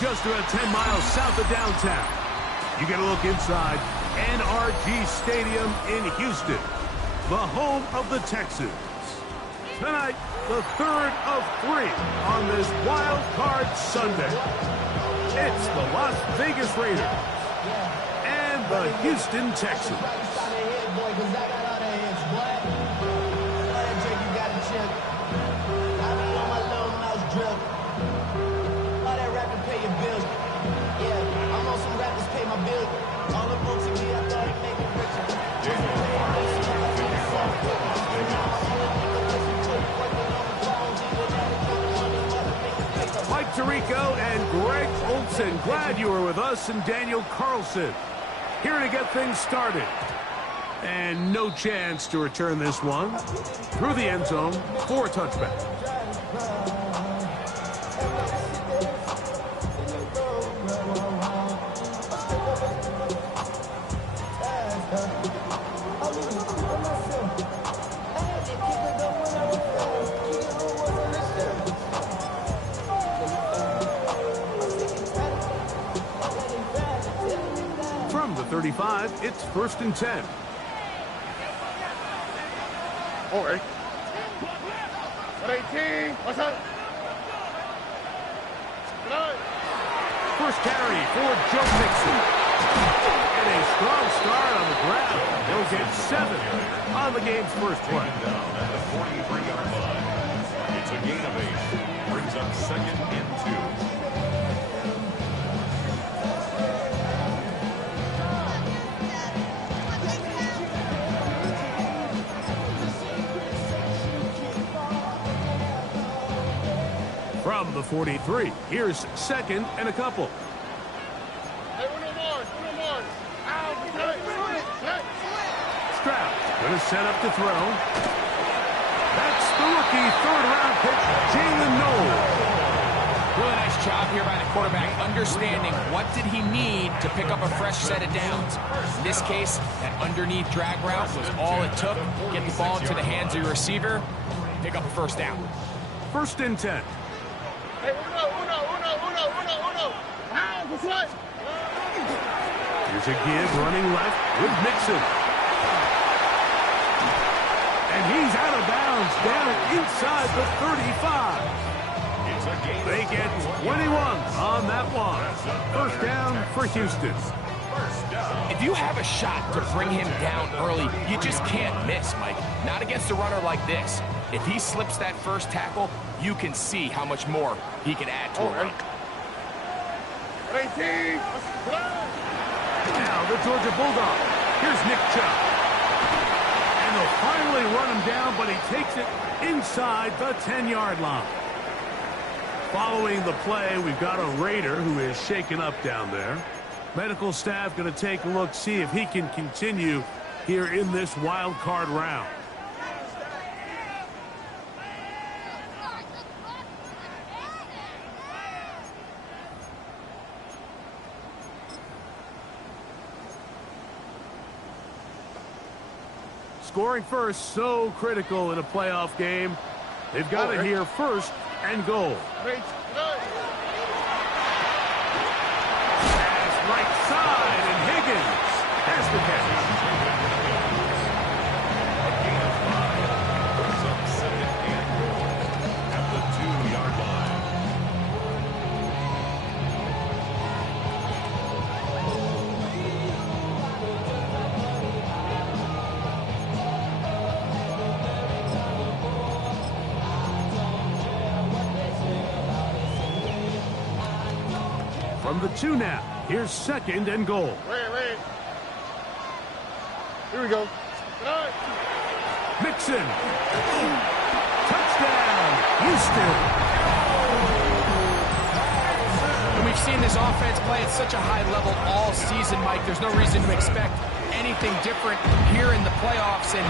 just about 10 miles south of downtown. You get a look inside NRG Stadium in Houston, the home of the Texans. Tonight, the third of 3 on this Wild Card Sunday. It's the Las Vegas Raiders and the Houston Texans. Mike Tirico and Greg Olsen, glad you were with us, and Daniel Carlson here to get things started. And no chance to return this one through the end zone for a touchback. From the 35, it's 1st and 10. All right. 18. What's up? First carry for Joe Mixon. And a strong start on the ground. He'll get 7 on the game's first play. Down at the 43-yard line. It's a gain of 8. Brings up 2nd and 2. From the 43, here's 2nd and a couple. Hey, Uno more. Stroud going to set up to throw. That's the rookie third-round pick, Jalen Knowles. Really nice job here by the quarterback, understanding what did he need to pick up a fresh set of downs. In this case, that underneath drag route was all it took. Get the ball into the hands of your receiver, pick up a first down. 1st and 10. Hey, Uno. What's up? Here's a give running left with Mixon. And he's out of bounds down inside the 35. They get 21 on that one. First down for Houston. If you have a shot to bring him down early, you just can't miss, Mike. Not against a runner like this. If he slips that first tackle, you can see how much more he can add to a run. 18. Now the Georgia Bulldog. Here's Nick Chubb. And they'll finally run him down, but he takes it inside the 10-yard line. Following the play, we've got a Raider who is shaken up down there. Medical staff going to take a look, see if he can continue here in this wild card round. Scoring first, so critical in a playoff game. They've got it here, 1st and goal. That's right side, and Higgins has the catch. A gain of 5. Brings up 2nd and goal at the 2-yard line. From the 2 now, here's 2nd and goal. Wait. Here we go. Mixon. Touchdown, Houston. And we've seen this offense play at such a high level all season, Mike. There's no reason to expect anything different here in the playoffs, and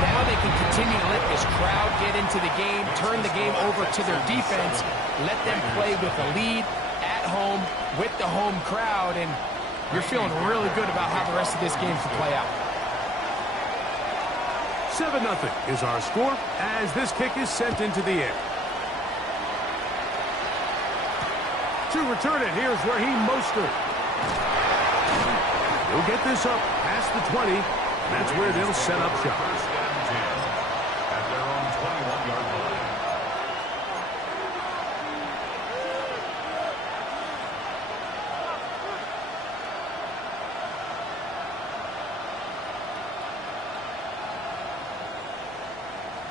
now they can continue to let this crowd get into the game, turn the game over to their defense, let them play with a lead at home with the home crowd, and you're feeling really good about how the rest of this game can play out. 7-0 is our score as this kick is sent into the air. To return it, here's Raheem Mostert. He'll get this up past the 20. That's where they'll set up shop. First and 10 at their own 21-yard line.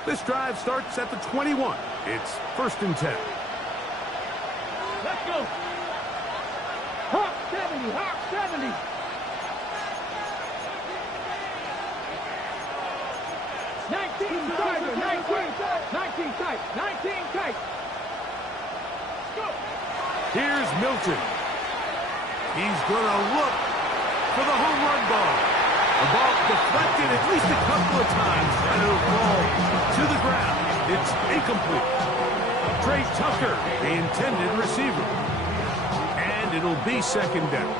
This drive starts at the 21. It's 1st and 10. Let's go. Hawk 70, Hawk 70. Here's Milton. He's going to look for the home run ball. The ball deflected at least a couple of times, and it'll fall to the ground. It's incomplete. Trey Tucker, the intended receiver. And it'll be 2nd down.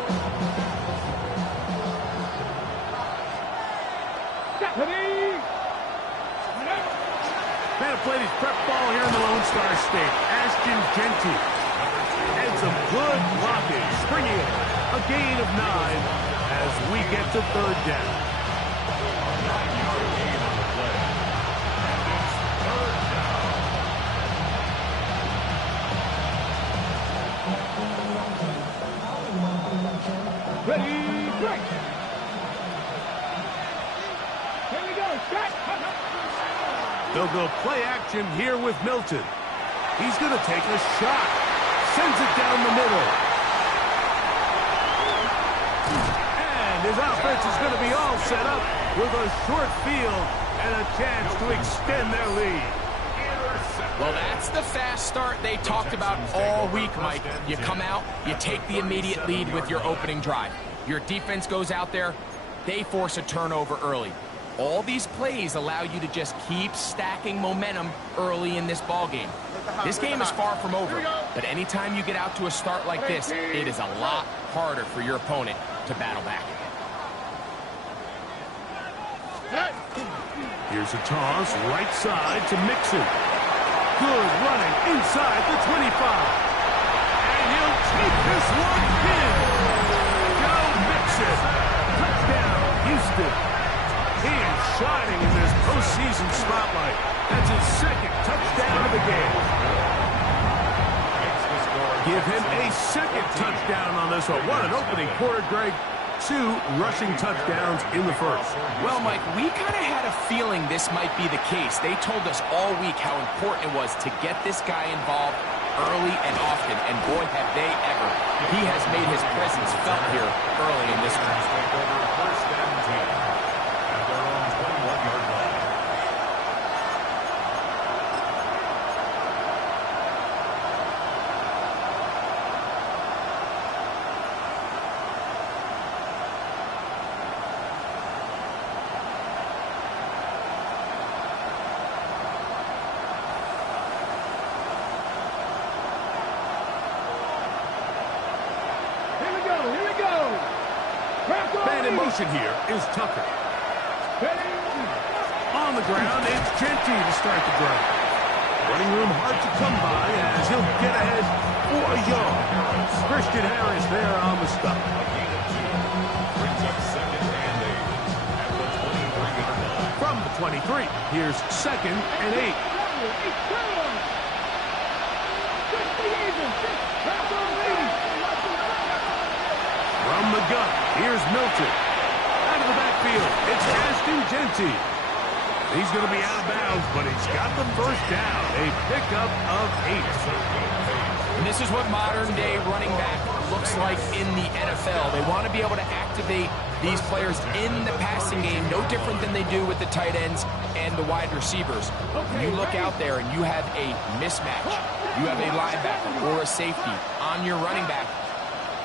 Man who played his prep ball here in the Lone Star State, Ashton Jeanty. And some good blocking, springing it. A gain of 9 as we get to 3rd down. A 9-yard gain on the play. And it's 3rd down. Ready, break. Here we go, shot. They'll go play action here with Milton. He's going to take a shot. Sends it down the middle. And his offense is going to be all set up with a short field and a chance to extend their lead. Well, that's the fast start they talked about all week, Mike. You come out, you take the immediate lead with your opening drive. Your defense goes out there, they force a turnover early. All these plays allow you to just keep stacking momentum early in this ball game. This game is far from over, but anytime you get out to a start like this, it is a lot harder for your opponent to battle back. Here's a toss, right side to Mixon. Good running inside the 25. And he'll take this one in. Go Mixon. Touchdown, Houston. He is shining in this postseason spotlight. That's his 2nd touchdown of the game. Give him a 2nd touchdown on this one. What an opening quarter, Greg. 2 rushing touchdowns in the 1st. Well, Mike, we kind of had a feeling this might be the case. They told us all week how important it was to get this guy involved early and often, and boy, have they ever. He has made his presence felt here early in this one. Take over 1st and 10 at their own 21-yard line. Man in motion here is Tucker. On the ground, it's Jeanty to start the drive. Running room hard to come by as he'll get ahead for a yard. Christian Harris there on the stop. A gain of 2 brings up 2nd and 8 at the 23-yard line. From the 23, here's 2nd and 8. From the gun, here's Milton. Out of the backfield, it's Ashton Jeanty. He's going to be out of bounds, but he's got the 1st down. A pickup of 8. And this is what modern-day running back looks like in the NFL. They want to be able to activate these players in the passing game, no different than they do with the tight ends and the wide receivers. You look out there and you have a mismatch. You have a linebacker or a safety on your running back.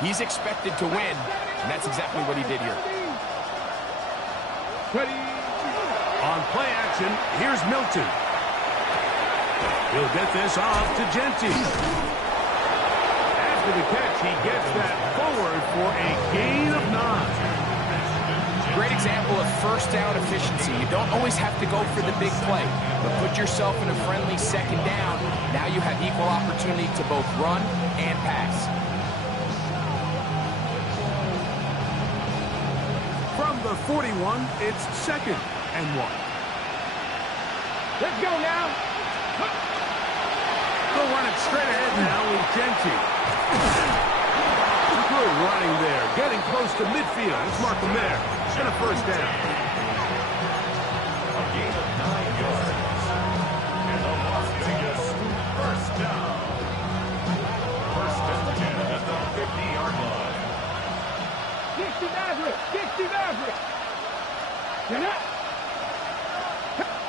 He's expected to win, and that's exactly what he did here. On play action, here's Milton. He'll get this off to Jeanty. After the catch, he gets that forward for a gain of 9. Great example of first down efficiency. You don't always have to go for the big play, but put yourself in a friendly second down. Now you have equal opportunity to both run and pass. From the 41, it's 2nd and 1. Let's go now. They'll run it straight ahead now with Genty. Good running there, getting close to midfield. Let's mark him there. And a first down. A gain of 9 yards. And the Las Vegas first down. First and 10 at the 50-yard line. 60 Maverick. 60 Maverick. You're not.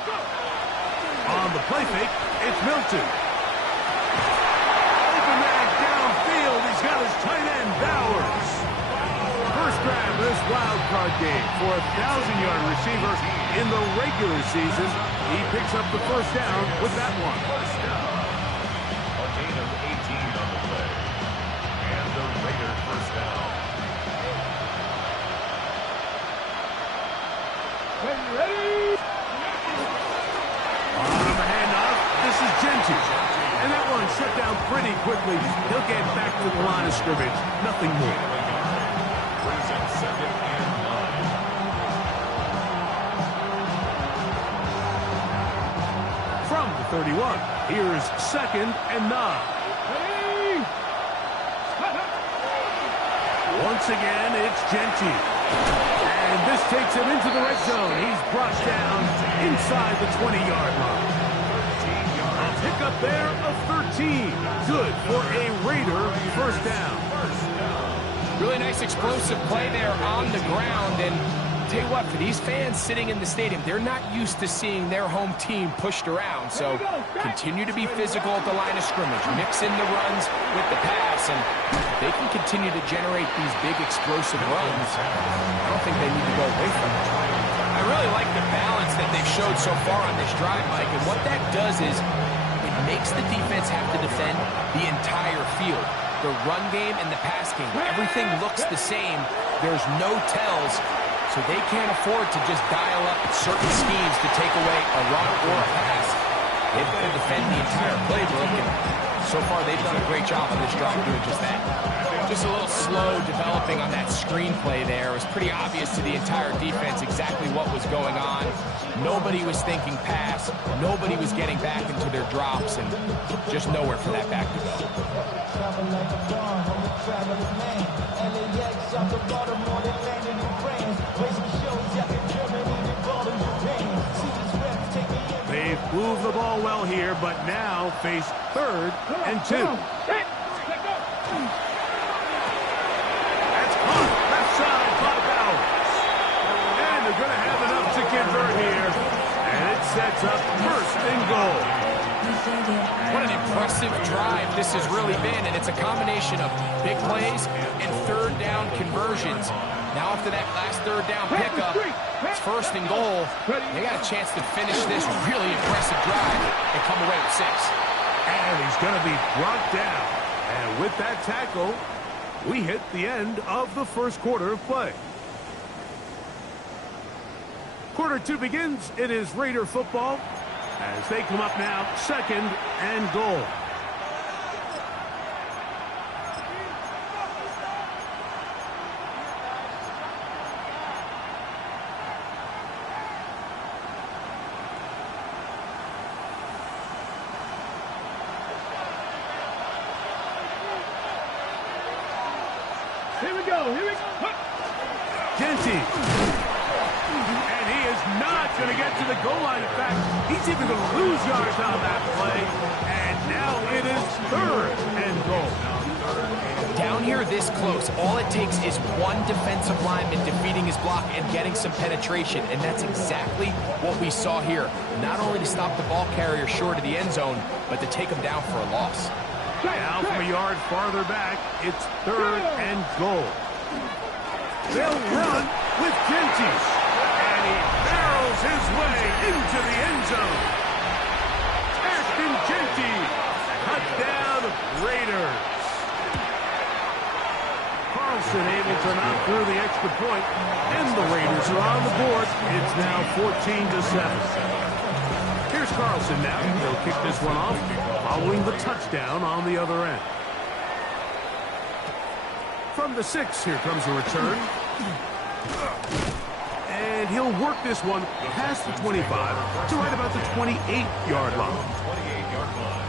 Go. On the play fake, it's Milton. Open man downfield. He's got his tight end, Bowers. First grab of this wild card game for a 1,000-yard receiver in the regular season. He picks up the first down with that one. First down. A gain of 18 on the play. And the Raiders first down. Ready? On the handoff, this is Genty. And that one shut down pretty quickly. He'll get back to the line of scrimmage. Nothing more. Brings up 2nd and 9. From the 31, here's 2nd and 9. Ready? Once again, it's Genty. And this takes him into the red zone. He's brought down inside the 20-yard line. A pickup there of 13. Good for a Raider first down. Really nice explosive play there on the ground. And tell you what, for these fans sitting in the stadium, they're not used to seeing their home team pushed around. So continue to be physical at the line of scrimmage. Mix in the runs with the pass, and they can continue to generate these big explosive runs. I don't think they need to go away from it. I really like the balance that they've showed so far on this drive, Mike, and what that does is it makes the defense have to defend the entire field. The run game and the pass game, everything looks the same. There's no tells, so they can't afford to just dial up certain schemes to take away a run or a pass. They've got to defend the entire playbook, and so far they've done a great job on this drive doing just that. Just a little slow developing on that screenplay there. It was pretty obvious to the entire defense exactly what was going on. Nobody was thinking pass. Nobody was getting back into their drops, and just nowhere for that back to go. They've moved the ball well here, but now face 3rd and 2. That's caught left side by Bowers. And they're going to have enough to convert here. And it sets up 1st and goal. What an impressive drive this has really been, and it's a combination of big plays and 3rd down conversions. Now after that last 3rd down pickup, it's 1st and goal. They got a chance to finish this really impressive drive and come away with 6. And he's going to be brought down. And with that tackle, we hit the end of the first quarter of play. Quarter 2 begins. It is Raider football as they come up now 2nd and goal. Here we go. Here we go. Genty. And he is not going to get to the goal line. In fact, he's even going to lose yards on that play. And now it is 3rd and goal. Down here this close, all it takes is one defensive lineman defeating his block and getting some penetration, and that's exactly what we saw here. Not only to stop the ball carrier short of the end zone, but to take him down for a loss. Now from a yard farther back, it's 3rd and goal. They'll run with Genty. And he barrels his way into the end zone. Ashton Genty. Touchdown Raiders. Carl Carlson able to knock through the extra point, and the Raiders are on the board. It's now 14-7. Here's Carlson now. He'll kick this one off, following the touchdown on the other end. From the 6, here comes a return. And he'll work this one past the 25 to right about the 28-yard line. 28-yard line.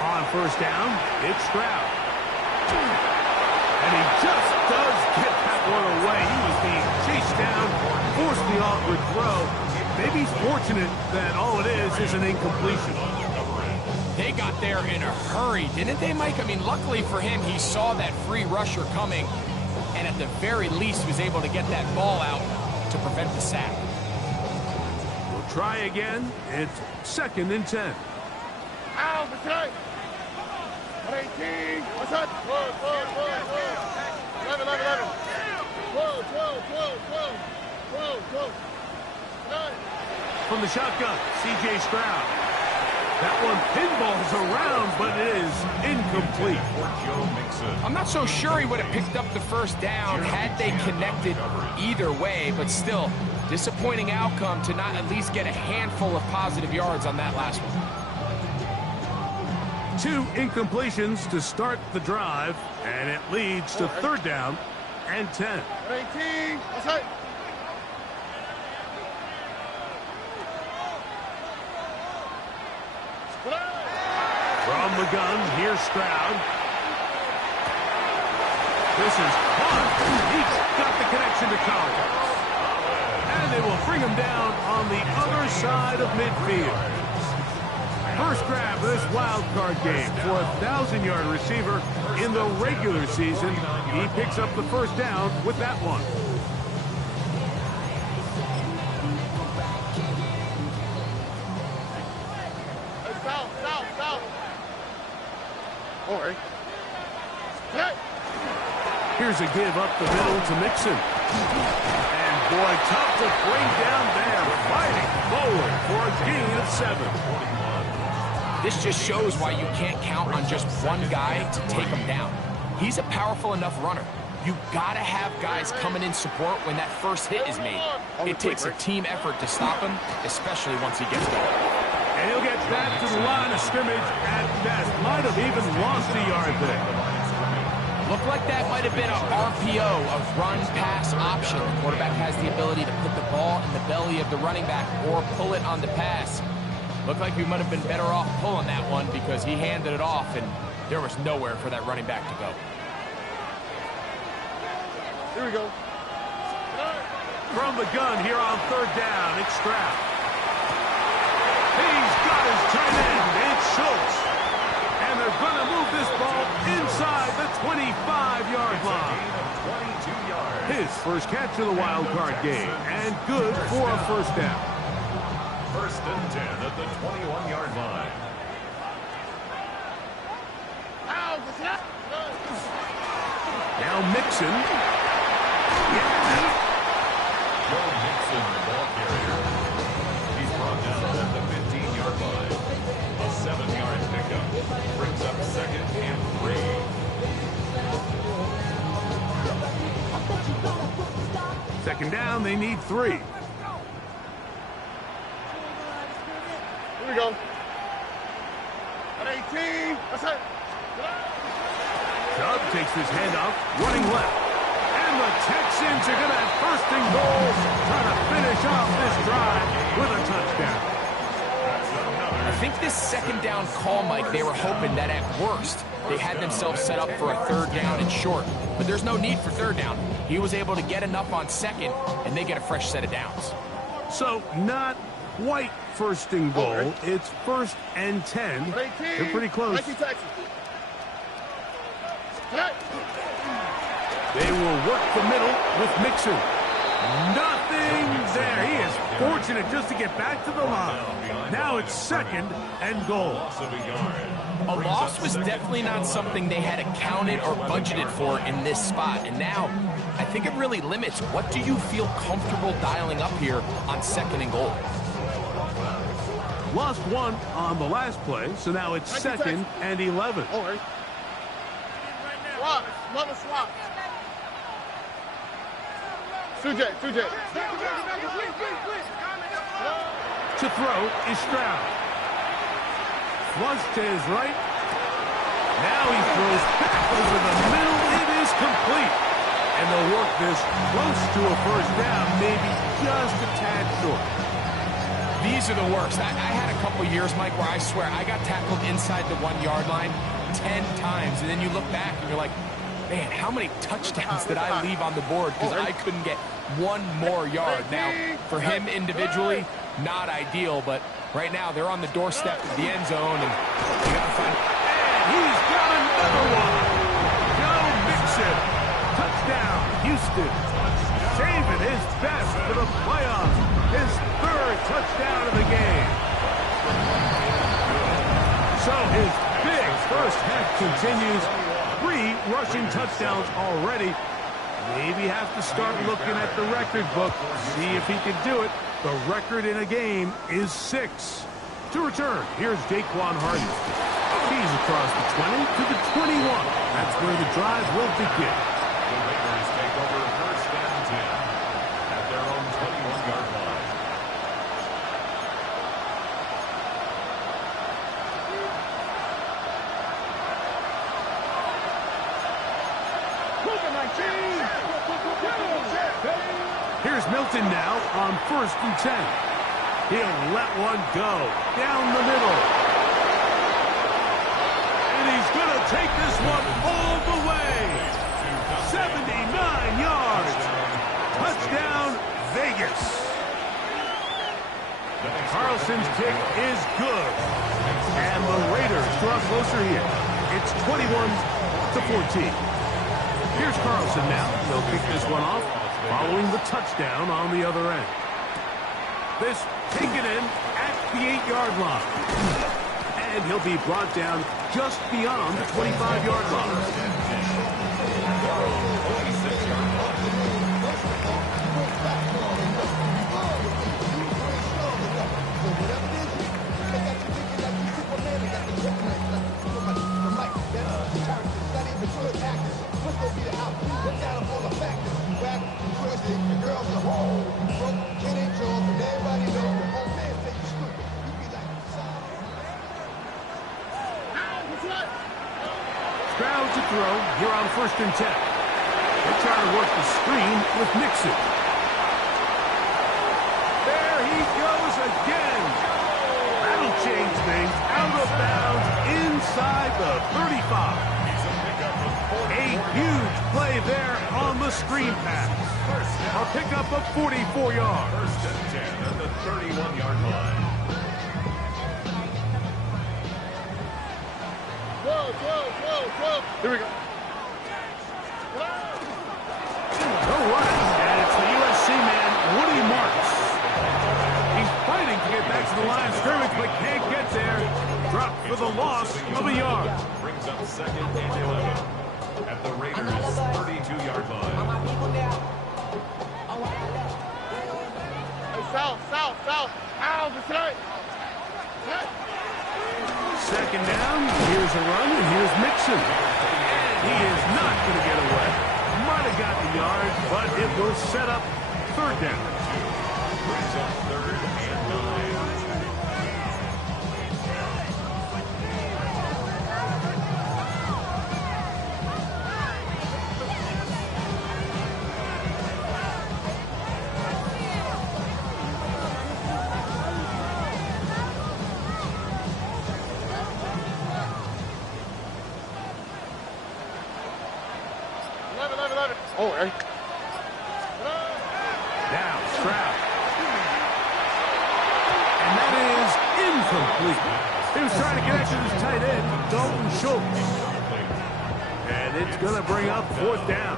On first down, it's Stroud. And he just does get that one away. He was being chased down, forced the awkward throw. Maybe he's fortunate that all it is an incompletion. They got there in a hurry, didn't they, Mike? I mean, luckily for him, he saw that free rusher coming, and at the very least was able to get that ball out to prevent the sack. We'll try again. It's 2nd and 10. Out, the tight. 18. What's up? 12. 11. 12. 9. From the shotgun, C.J. Stroud. That one pinballs around, but it is incomplete. For Joe Mixon. I'm not so sure he would have picked up the first down had they connected either way, but still, disappointing outcome to not at least get a handful of positive yards on that last one. 2 incompletions to start the drive, and it leads to 3rd down and 10. 18. What's up? From the gun, here's Stroud. This is caught. He's got the connection to Collins. And they will bring him down on the other side of midfield. First grab of this wild card game for a 1,000-yard receiver in the regular season. He picks up the first down with that one. Stop. All right. Here's a give up the middle to Mixon. And boy, tough to bring down there. Fighting forward for a gain of 7. This just shows why you can't count on just one guy to take him down. He's a powerful enough runner. You gotta have guys coming in support when that first hit is made. It takes a team effort to stop him, especially once he gets going. And he'll get back to the line of scrimmage at best. Might have even lost a yard there. Looked like that might have been a RPO, a run-pass option. The quarterback has the ability to put the ball in the belly of the running back or pull it on the pass. Looked like we might have been better off pulling that one because he handed it off and there was nowhere for that running back to go. Here we go. From the gun here on 3rd down, it's Stroud. He's got his tight end. It's Schultz. And they're going to move this ball inside the 25-yard line. 22 yards. His first catch of the wild card game, and good for a first down. 1st and 10 at the 21-yard line. Now Mixon. Joe Mixon, the ball carrier. He's brought down at the 15-yard line. A 7-yard pickup. Brings up 2nd and 3. 2nd down, they need 3. Here we go. At 18. That's it. Chubb takes his handoff, running left. And the Texans are going to have 1st and goal, trying to finish off this drive with a touchdown. I think this 2nd down call, Mike, they were hoping that at worst they had themselves set up for a 3rd down and short. But there's no need for 3rd down. He was able to get enough on 2nd, and they get a fresh set of downs. So not quite 1st and goal. It's 1st and 10. They're pretty close. They will work the middle with Mixon. Nothing there. He is fortunate just to get back to the line. Now it's 2nd and goal. Loss of a yard. A loss was definitely not something they had accounted or budgeted for in this spot. And now, I think it really limits what do you feel comfortable dialing up here on 2nd and goal. Lost 1 on the last play, so now it's 2nd and 11. All right. Swap. Love a swap. Sujay. To throw is Stroud. Flush to his right. Now he throws back over the middle. It is complete. And they'll work this close to a first down, maybe just a tad short. These are the worst. I had a couple years, Mike, where I swear I got tackled inside the 1-yard line 10 times. And then you look back and you're like, man, how many touchdowns did I leave on the board because I couldn't get one more yard? Now, for him individually, not ideal, but right now they're on the doorstep of the end zone, and you got to find. And he's got another one. Joe Mixon. Touchdown, Houston. Saving his best for the playoffs. His 3rd touchdown of the game. So his big first half continues. 3 rushing touchdowns already. Maybe have to start looking at the record book, see if he can do it. The record in a game is 6. To return, here's Jaquan Hardy. He's across the 20 to the 21. That's where the drive will begin. The Raiders take over 1st and 10 at their own 21-yard line. Here's Milton now on 1st and 10. He'll let one go down the middle. And he's going to take this one all the way. 79 yards. Touchdown, Vegas. Carlson's kick is good. And the Raiders draw closer here. It's 21-14. Here's Carlson now. He'll kick this one off, following the touchdown on the other end. This taken in at the 8-yard line. And he'll be brought down just beyond the 25-yard line. Stroud to throw here on 1st and 10. They're trying to work the screen with Mixon. There he goes again. That'll change things. Out of bounds inside the 35. A huge play there on the screen pass. A pickup of 44 yards. 1st and 10 at the 31-yard line. Whoa. Here we go. No running, and it's the USC man, Woody Marks. He's fighting to get back to the line of scrimmage, but can't get there. Dropped for the loss of a yard. Brings up 2nd and 11 at the Raiders' 32-yard line. Hey, south. Ow, the side. 2nd down, here's a run, and here's Mixon. And he is not going to get away. Might have got the yard, but it will set up 3rd down. Brings up 3rd and 9. Oh, right. Now, Stroud. And that is incomplete. He was trying to connect to his tight end, Dalton Schultz. And it's going to bring up 4th down.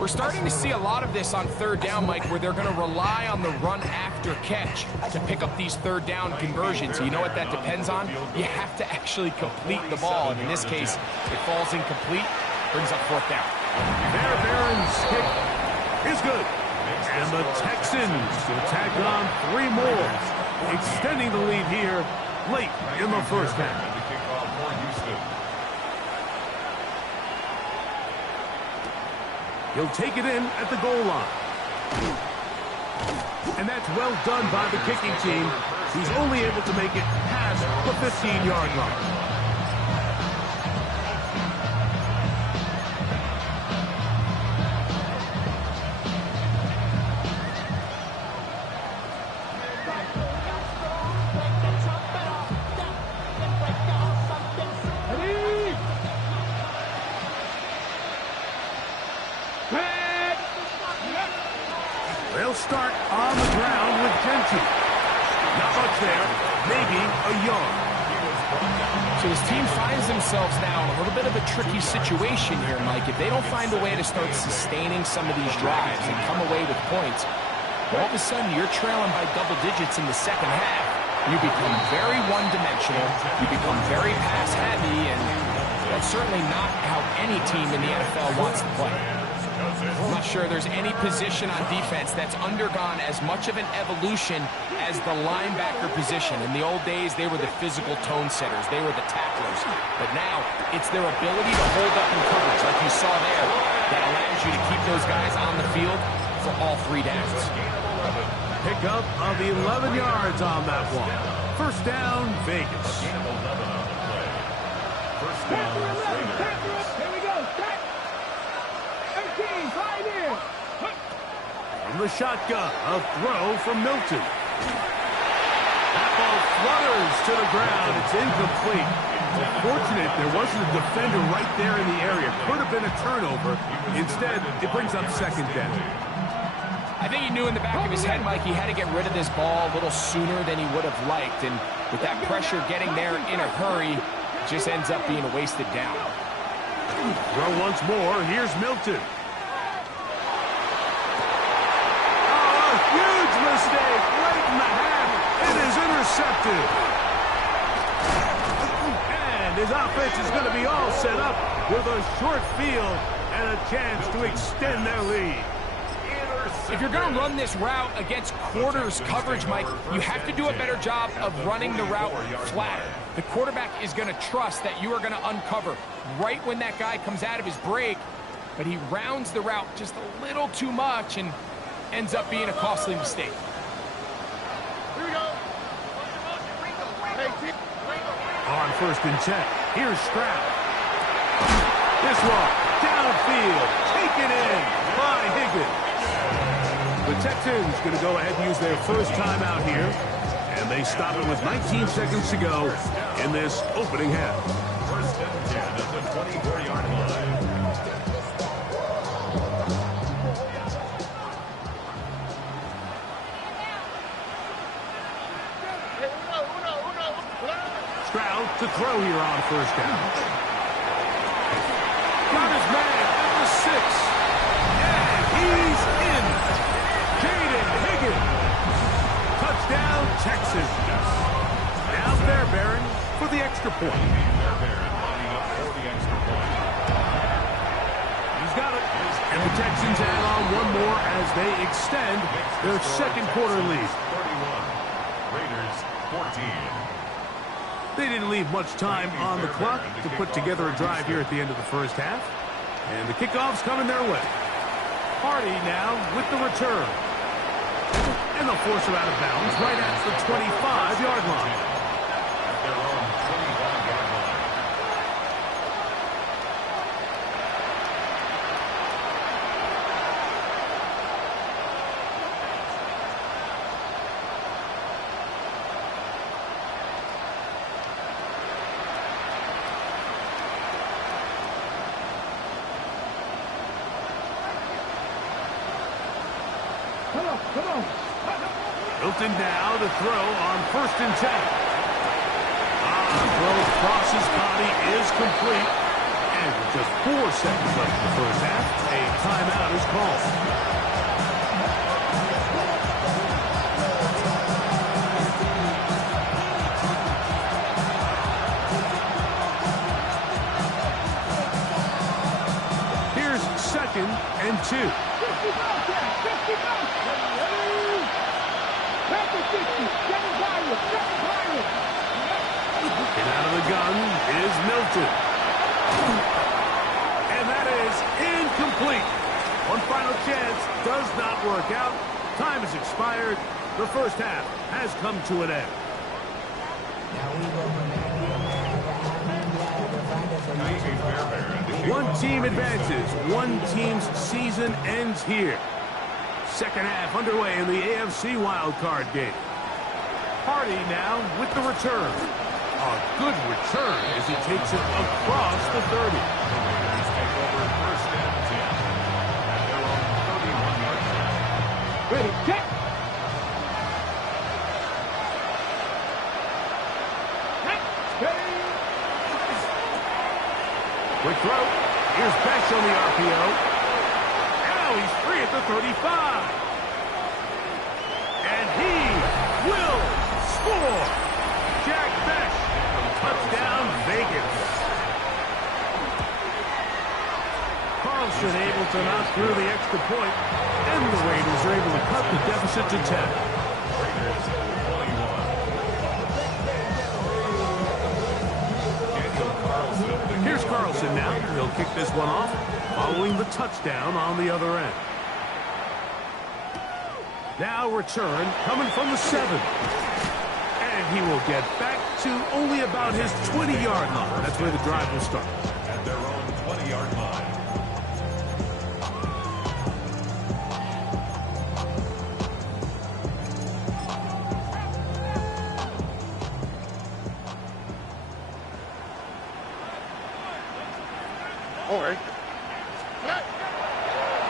We're starting to see a lot of this on third down, Mike, where they're going to rely on the run after catch to pick up these third down conversions. You know what that depends on? You have to actually complete the ball, and in this case, it falls incomplete, brings up fourth down. Bear Barron's kick is good. And the Texans will tack on 3 more, extending the lead here late in the first half. He'll take it in at the goal line. And that's well done by the kicking team. He's only able to make it past the 15-yard line. They'll start on the ground with Gentry. Not much there, maybe a yard. So his team finds themselves now in a little bit of a tricky situation here, Mike. If they don't find a way to start sustaining some of these drives and come away with points, all of a sudden you're trailing by double digits in the second half. You become very one-dimensional, you become very pass-heavy, and that's certainly not how any team in the NFL wants to play. I'm not sure there's any position on defense that's undergone as much of an evolution as the linebacker position. In the old days, they were the physical tone setters. They were the tacklers. But now, it's their ability to hold up in coverage, like you saw there, that allows you to keep those guys on the field for all 3 downs. Pickup of 11 yards on that one. First down, Vegas. First down, Raiders. Here we go. From the shotgun, a throw from Milton. That ball flutters to the ground. It's incomplete. Fortunate there wasn't a defender right there in the area. Could have been a turnover. Instead, it brings up second down. I think he knew in the back of his head, Mike, he had to get rid of this ball a little sooner than he would have liked. And with that pressure getting there in a hurry, it just ends up being a wasted down. Throw once more. Here's Milton. Huge mistake late in the half. It is intercepted. And his offense is going to be all set up with a short field and a chance to extend their lead. If you're going to run this route against quarters coverage, Mike, you have to do a better job of running the route flatter. The quarterback is going to trust that you are going to uncover right when that guy comes out of his break, but he rounds the route just a little too much and ends up being a costly mistake. Here we go. On first and 10, here's Stroud. This one, downfield, taken in by Higgins. The Texans going to go ahead and use their first timeout here, and they stop it with 19 seconds to go in this opening half. First and 10 at the 24-yard line. Stroud to throw here on first down. Got his man at the 6. And he's in. Jaden Higgins. Touchdown, Texans. Now Fairbairn for the extra point. Fairbairn lining up for the extra point. He's got it. And the Texans add on one more as they extend their second quarter lead. 31. Raiders 14. They didn't leave much time on the clock to put together a drive here at the end of the first half. And the kickoff's coming their way. Hardy now with the return. And they'll force him out of bounds right at the 25-yard line. At their own 25-yard line. Milton now to throw on first and 10. Throw across his body is complete. And Just 4 seconds left in the first half. A timeout is called. Second and 2. And out of the gun is Milton. And that is incomplete. One final chance does not work out. Time has expired. The first half has come to an end. One team advances. One team's season ends here. Second half underway in the AFC wildcard game. Hardy now with the return. A good return as he takes it across the 30. Raiders take over first and 10 at their own 31-yard line. Ready, check. Quick throw. Here's Besh on the RPO. Now he's free at the 35. And he will score. Jack Besh from touchdown Vegas. Carlson able to knock through the extra point, and the Raiders are able to cut the deficit to 10. Raiders 21. Here's Carlson now. He'll kick this one off, following the touchdown on the other end. Now return coming from the 7. And he will get back to only about his 20-yard line. That's where the drive will start. At their own 20-yard line. All right.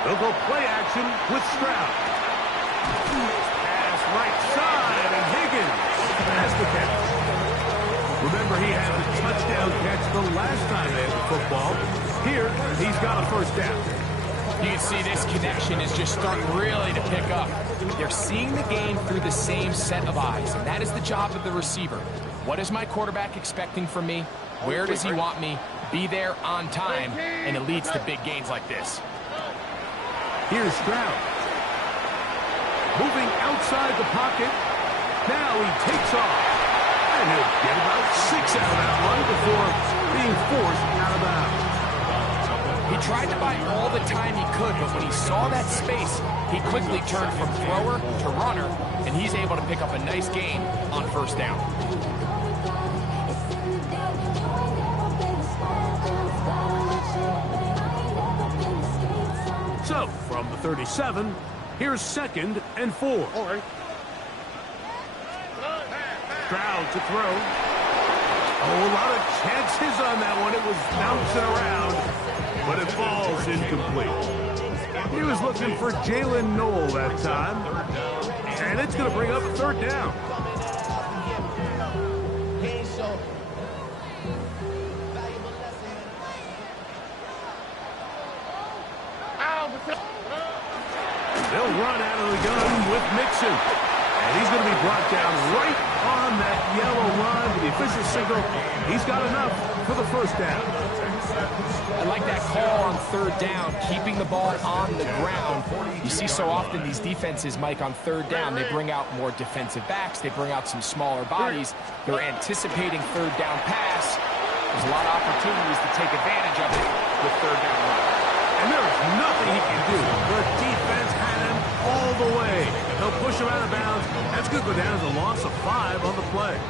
They'll go play action with Stroud. Pass right side, and Higgins has the catch. Remember, he had the touchdown catch the last time they had the football. Here, he's got a first down. You can see this connection is just starting really to pick up. They're seeing the game through the same set of eyes, and that is the job of the receiver. What is my quarterback expecting from me? Where does he want me? Be there on time, and it leads to big gains like this. Here's Stroud. Moving outside the pocket. Now he takes off. And he'll get about 6 out of that one before being forced out of bounds. He tried to buy all the time he could, but when he saw that space, he quickly turned from thrower to runner, and he's able to pick up a nice gain on first down. So, from the 37, here's 2nd and 4. All right. Stroud to throw. Oh, a lot of chances on that one. It was bouncing around, but it falls incomplete. He was looking for Jalen Noel that time, and it's going to bring up a 3rd down. They'll run out of the gun with Mixon. And he's going to be brought down right on that yellow line. The official signal, he's got enough for the first down. I like that call on 3rd down, keeping the ball on the ground. You see so often these defenses, Mike, on 3rd down, they bring out more defensive backs. They bring out some smaller bodies. They're anticipating 3rd down pass. There's a lot of opportunities to take advantage of it with 3rd down run. And there is nothing he can do. The defense had him all the way. They'll push him out of bounds. That's going to go down as a loss of 5 on the play.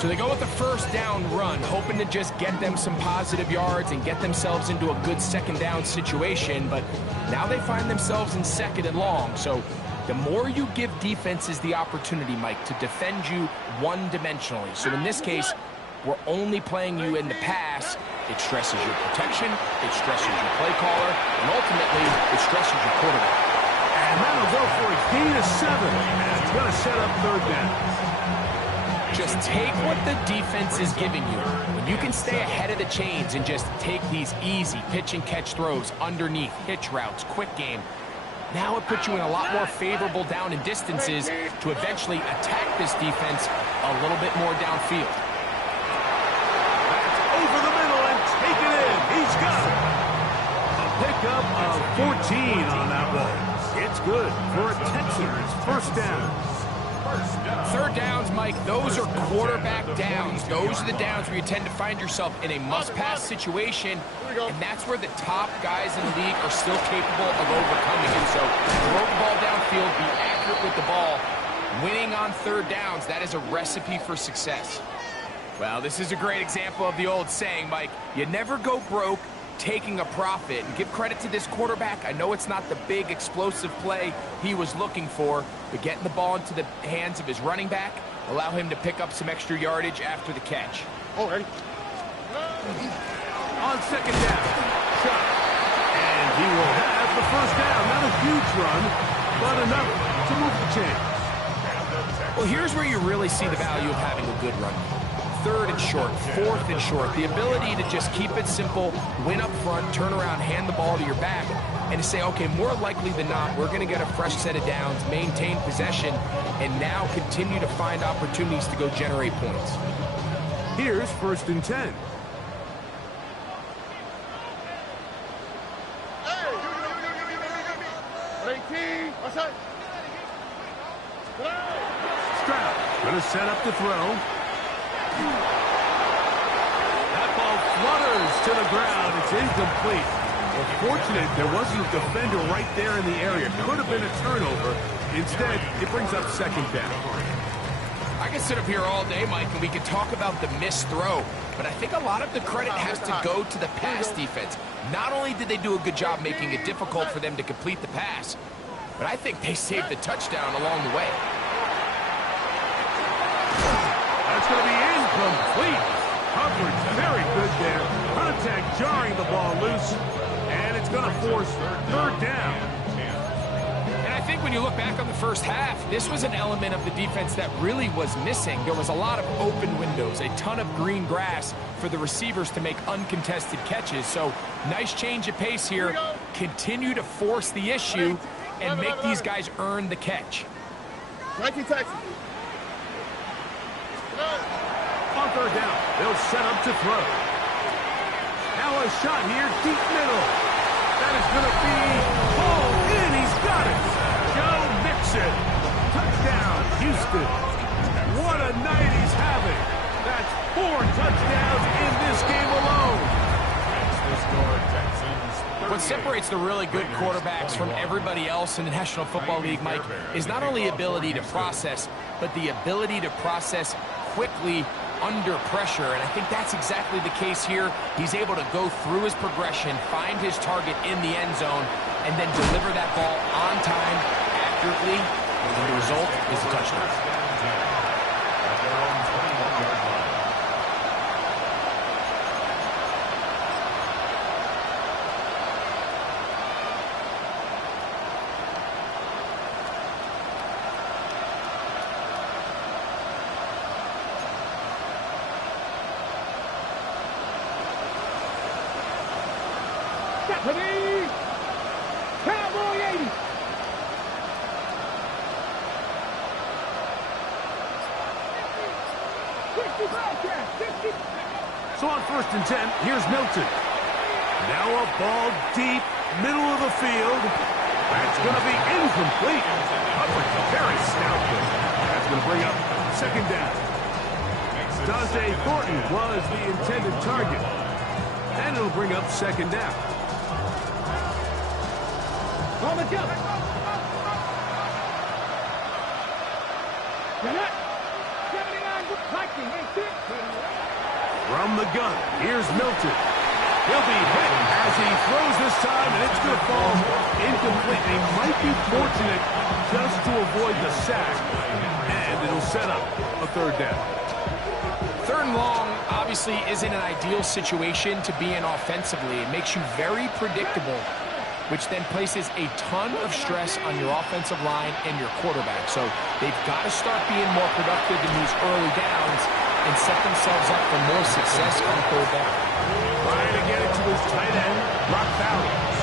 So they go with the 1st down run, hoping to just get them some positive yards and get themselves into a good 2nd down situation. But now they find themselves in 2nd and long. So the more you give defenses the opportunity, Mike, to defend you one-dimensionally. So in this case, we're only playing you in the pass. It stresses your protection, it stresses your play caller, and ultimately, it stresses your quarterback. And that'll go for a gain of 7, and it's going to set up 3rd down. Just take what the defense is giving you. When you can stay ahead of the chains and just take these easy pitch and catch throws underneath, hitch routes, quick game, now it puts you in a lot more favorable down and distances to eventually attack this defense a little bit more downfield. That's over the middle and taken in. He's got it. A pickup of 14 on that one. It's good for a Texans first down. Third downs, Mike, those are quarterback downs. Those are the downs where you tend to find yourself in a must-pass situation, and that's where the top guys in the league are still capable of overcoming it. So throw the ball downfield, be accurate with the ball. Winning on third downs, that is a recipe for success. Well, this is a great example of the old saying, Mike, you never go broke taking a profit. And give credit to this quarterback. I know it's not the big explosive play he was looking for, but getting the ball into the hands of his running back, allow him to pick up some extra yardage after the catch. Oh, ready? On second down, shot. And he will have the first down. Not a huge run, but enough to move the chains. Well, here's where you really see the value of having a good run. Third and short, fourth and short. The ability to just keep it simple, win up front, turn around, hand the ball to your back, and to say, okay, more likely than not, we're going to get a fresh set of downs, maintain possession, and now continue to find opportunities to go generate points. Here's first and 10. Stroud going to set up to throw. That ball flutters to the ground. It's incomplete. Well, fortunate there wasn't a defender right there in the area. Could have been a turnover. Instead, it brings up second down. I could sit up here all day, Mike, and we could talk about the missed throw, but I think a lot of the credit has to go to the pass defense. Not only did they do a good job making it difficult for them to complete the pass, but I think they saved the touchdown along the way. That's going to be incomplete. Coverage very good there. Contact jarring the ball loose, and it's going to force third down. And I think when you look back on the first half, this was an element of the defense that really was missing. There was a lot of open windows, a ton of green grass for the receivers to make uncontested catches. So nice change of pace here. Continue to force the issue and make these guys earn the catch. 19 Texas. On third down, they'll set up to throw. Now a shot here, deep middle. That is going to be pulled in. He's got it. Joe Mixon. Touchdown, Houston. What a night he's having. That's 4 touchdowns in this game alone. What separates the really good quarterbacks from everybody else in the National Football League, Mike, is not only ability to process, but the ability to process quickly under pressure, and I think that's exactly the case here. He's able to go through his progression, find his target in the end zone, and then deliver that ball on time, accurately, and the result is a touchdown. Cowboy 80. So on first and 10, here's Milton. Now a ball deep, middle of the field. That's going to be incomplete. Coverage very stout. That's going to bring up second down. Dante Thornton was the intended target. And it'll bring up second down. On the jump. From the gun, here's Milton. He'll be hit as he throws this time, and it's going to fall incomplete. They might be fortunate just to avoid the sack, and it'll set up a third down. Third and long obviously isn't an ideal situation to be in offensively. It makes you very predictable. which then places a ton of stress on your offensive line and your quarterback. So they've got to start being more productive in these early downs and set themselves up for more success on third down. Trying to get it to his tight end, Brock Bowers.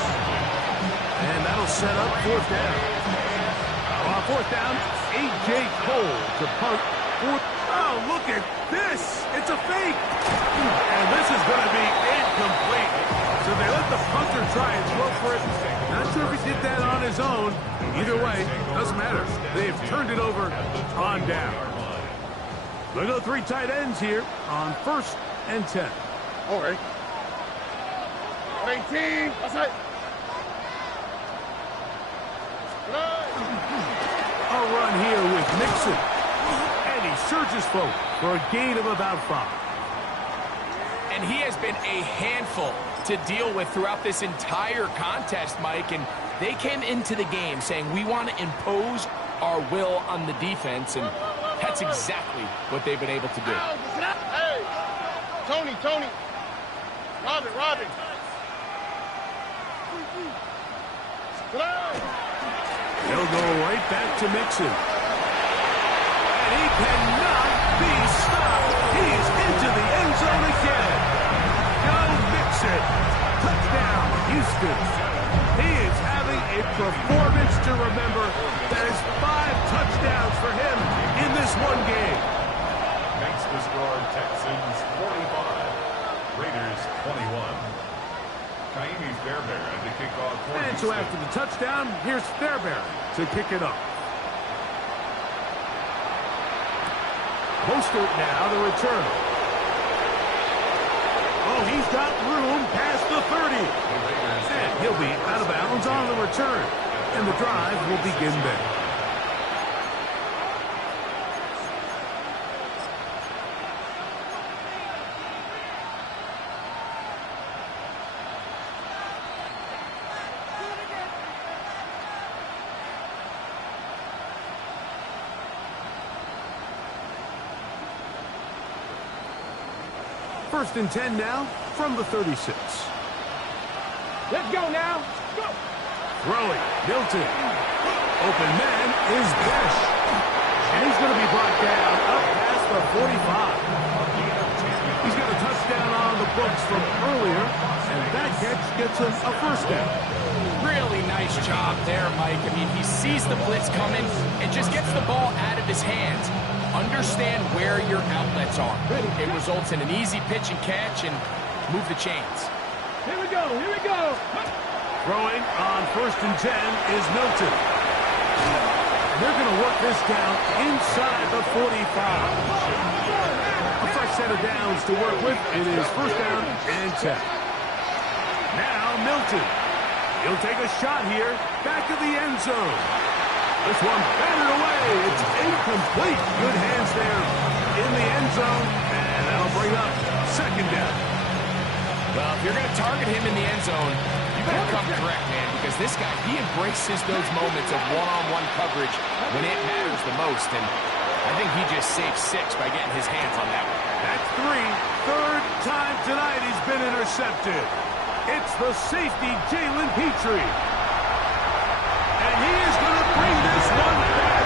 And that'll set up fourth down. On fourth down, A.J. Cole to punt. Oh, look at this. It's a fake. And this is going to be incomplete. So they let the punter try and throw for it. Not sure if he did that on his own. Either way, doesn't matter. They've turned it over on down. They go three tight ends here on 1st and 10. All right. 18. That's it. A run here with Mixon. And he surges forward for a gain of about 5. And he has been a handful to deal with throughout this entire contest, Mike. And they came into the game saying, we want to impose our will on the defense. And that's exactly what they've been able to do. Hey, Tony. Robin. They'll go right back to Mixon. And he cannot be stopped. He's into the end zone again. Go Mixon. Touchdown, Houston. He is having a performance to remember. That is 5 touchdowns for him in this one game. Makes the score Texans 45, Raiders 21. Kaimi Fairbairn to kick off. And so after the touchdown, here's Fairbairn to kick it up. Mostert now to return. Oh, he's got room past the 30. And he'll be out of bounds on the return. And the drive will begin there. First and 10 now from the 36. Let's go now. Go. Throwing, Milton. Open man is Besh. And he's going to be brought down up past the 45. He's got a touchdown on the books from earlier, and that catch gets him a first down. Really nice job there, Mike. I mean, he sees the blitz coming and just gets the ball out of his hands. Understand where your outlets are. It results in an easy pitch and catch and move the chains. Here we go. Throwing on 1st and 10 is Milton. And they're going to work this down inside the 45. A fresh set of downs to work with. It is 1st down and 10. Now Milton. He'll take a shot here. Back of the end zone. This one batted away. It's incomplete. Good hands there in the end zone. And that'll bring up 2nd down. Well, if you're going to target him in the end zone, you better come correct, man, because this guy, he embraces those moments of one-on-one coverage when it matters the most. And I think he just saved 6 by getting his hands on that one. That's 3. 3rd time tonight he's been intercepted. It's the safety, Jalen Petrie. And he is going to bring this one back.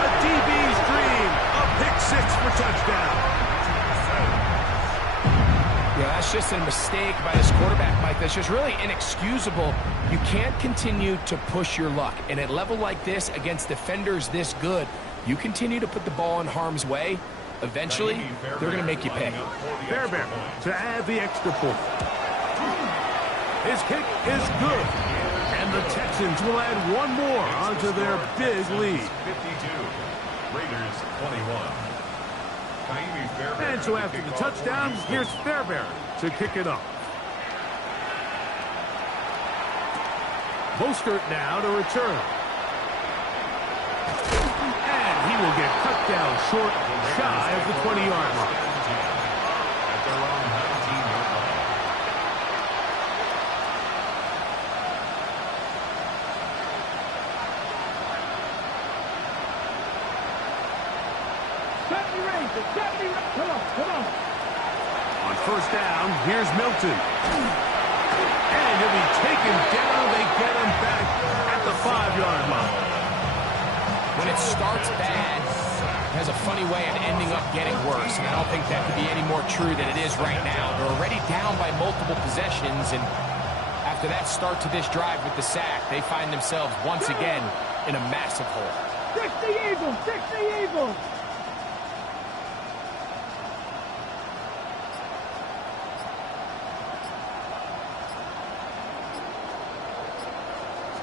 A DB's dream. A pick 6 for touchdown. Yeah, that's just a mistake by this quarterback, Mike. That's just really inexcusable. You can't continue to push your luck. And at a level like this, against defenders this good, you continue to put the ball in harm's way, eventually, they're going to make you pay. Fairbairn to add the extra point. His kick is good. And the Texans will add one more onto their big lead. 52, Raiders 21. And so after the touchdown, here's Fairbairn to kick it up. Mostert now to return. And he will get cut down short, shy of the 20-yard line. At their own 19-yard line. Come on. On 1st down, here's Milton. And he'll be taken down. They get him back at the 5-yard line. When it starts bad, it has a funny way of ending up getting worse, and I don't think that could be any more true than it is right now. They're already down by multiple possessions, and after that start to this drive with the sack, they find themselves once again in a massive hole. Fix the Eagles! Fix the Eagles!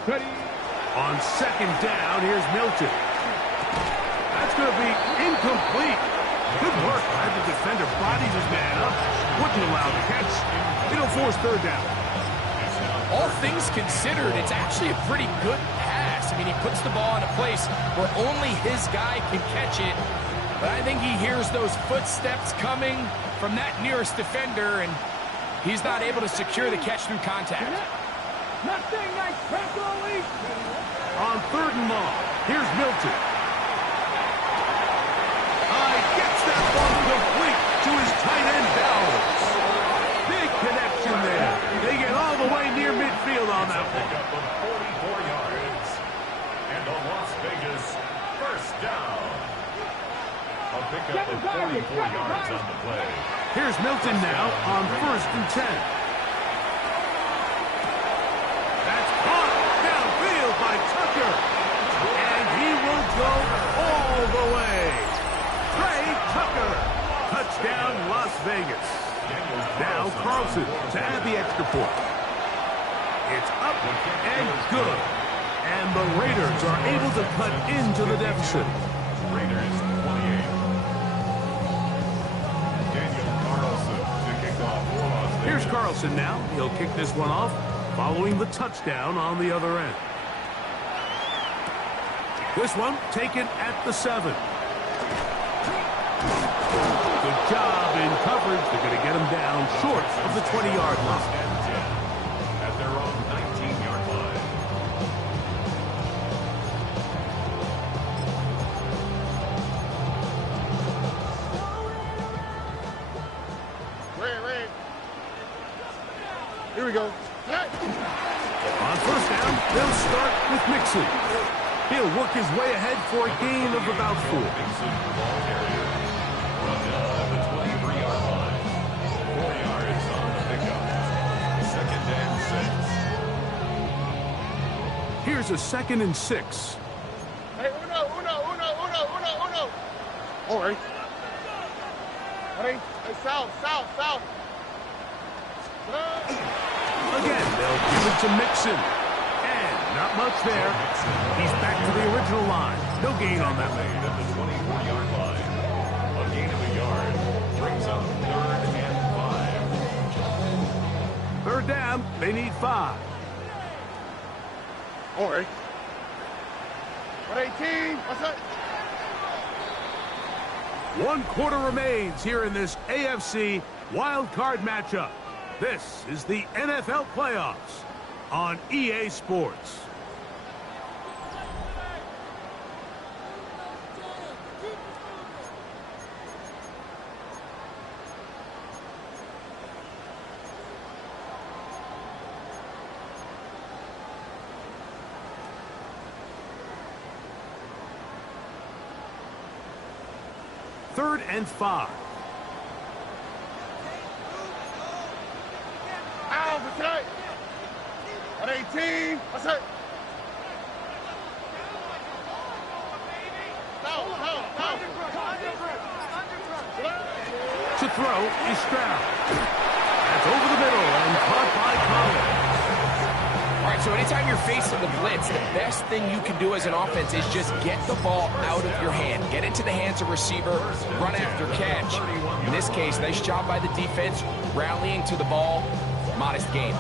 Ready? On second down, here's Milton. That's going to be incomplete. Good work by the defender. Bodies his man up. Wouldn't allow the catch. It'll force third down. All things considered, it's actually a pretty good pass. I mean, he puts the ball in a place where only his guy can catch it. But I think he hears those footsteps coming from that nearest defender, and he's not able to secure the catch through contact. Nothing like Franco. On third and long, here's Milton. Gets that ball complete to his tight end, Downs. Big connection there. They get all the way near midfield on that one. Pick up of 44 yards. And a Las Vegas first down. A pickup of 44 yards on the play. Here's Milton now on first and 10. That's caught downfield by Tucker. And he will go all the way. Trey Tucker. Touchdown, Las Vegas. Now Carlson to add the extra point. It's up and good. And the Raiders are able to cut into the deficit. Raiders 28. Daniel Carlson to kick off for Las Vegas. Here's Carlson now. He'll kick this one off following the touchdown on the other end. This one taken at the 7. Good job in coverage. They're going to get him down short of the 20-yard line. At their own 19-yard line. Red. Here we go. On first down, they'll start with Mixon. He'll work his way ahead for a gain of about 4. Mixon, ball carrier. Run down at the 23-yard line. 4 yards on the pickup. Second and 6. Here's a 2nd and 6. Hey, uno. All right. Ready? Hey, south. Again, they'll give it to Mixon. And not much there. He's back to the original line. No gain on that one. At the 24-yard line. A gain of a yard brings up 3rd and 5. Third down, they need 5. All right. 118. What's that? 1 quarter remains here in this AFC wild card matchup. This is the NFL playoffs on EA Sports. Third and 5. Ow, what's that? 118. What's that? No. To throw is Stroud. That's over the middle and caught by Collins. All right, so anytime you're facing the blitz, the best thing you can do as an offense is just get the ball out of your hand. Get into the hands of receiver, run after catch. In this case, nice job by the defense, rallying to the ball. Modest gain.